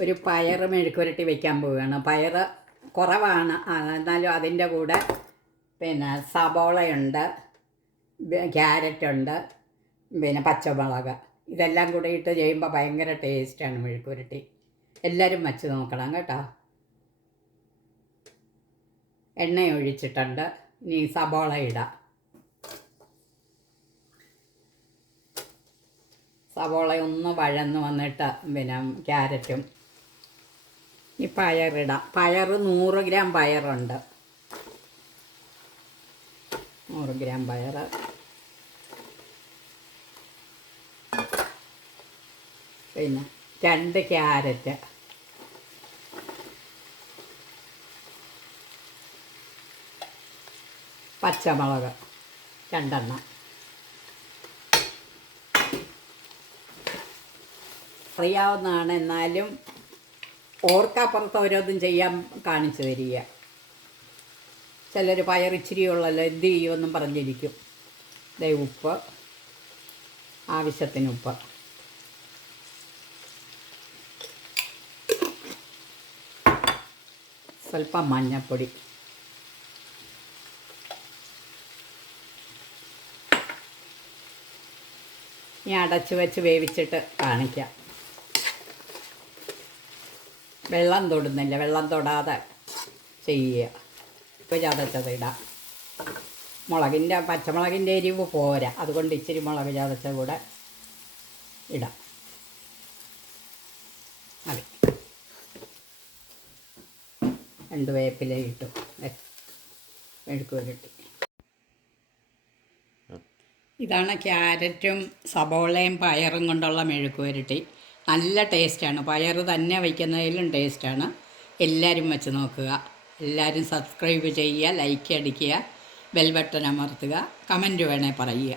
ഒരു പയർ മെഴുക്കുരട്ടി വെക്കാൻ പോവുകയാണ്. പയർ കുറവാണ്, എന്നാലും അതിൻ്റെ കൂടെ പിന്നെ സബോളയുണ്ട്, ക്യാരറ്റുണ്ട്, പിന്നെ പച്ചമുളക്, ഇതെല്ലാം കൂടെ ഇട്ട് ചെയ്യുമ്പോൾ ഭയങ്കര ടേസ്റ്റാണ് മെഴുക്കുരട്ടി. എല്ലാവരും വച്ച് നോക്കണം കേട്ടോ. എണ്ണ ഒഴിച്ചിട്ടുണ്ട്. ഇനി സബോള ഇടാം. സവോള ഒന്ന് വഴന്ന് വന്നിട്ട് പിന്നെ ക്യാരറ്റും ഈ പയറിടാം. പയർ 100 ഗ്രാം പയറുണ്ട്. 100 ഗ്രാം പയർ, പിന്നെ 2 ക്യാരറ്റ്, പച്ചമുളക് 2 എണ്ണം. അറിയാവുന്നതാണ്, എന്നാലും ഓർക്കപ്പുറത്ത് ഓരോന്നും ചെയ്യാൻ കാണിച്ചു തരിക. ചിലർ പയർ ഇച്ചിരിയുള്ളല്ലോ എന്ത് ചെയ്യുമെന്നും പറഞ്ഞിരിക്കും. ദേ ഉപ്പ്, ആവശ്യത്തിന് ഉപ്പ്, സ്വല്പം മഞ്ഞൾപ്പൊടി, ഇനി അടച്ച് വെച്ച് വേവിച്ചിട്ട് കാണിക്കാം. വെള്ളം തൊടുന്നില്ല, വെള്ളം തൊടാതെ ചെയ്യുക. ഇപ്പോൾ ചതച്ചതിടാം. പച്ചമുളകിൻ്റെ എരിവ് പോരാ, അതുകൊണ്ട് ഇച്ചിരി മുളക് ചതച്ച കൂടെ ഇടാം. അതെ, 2 വേപ്പില ഇട്ടു. മെഴുക്കുവരട്ടി. ഇതാണ് ക്യാരറ്റും സബോളയും പയറും കൊണ്ടുള്ള മെഴുക്കുവരട്ടി. നല്ല ടേസ്റ്റാണ്. പയർ തന്നെ വയ്ക്കുന്നതിലും ടേസ്റ്റാണ്. എല്ലാവരും വെച്ച് നോക്കുക. എല്ലാവരും സബ്സ്ക്രൈബ് ചെയ്യുക, ലൈക്ക് അടിക്കുക, ബെൽ ബട്ടൺ അമർത്തുക, കമൻറ്റ് വേണേൽ പറയുക.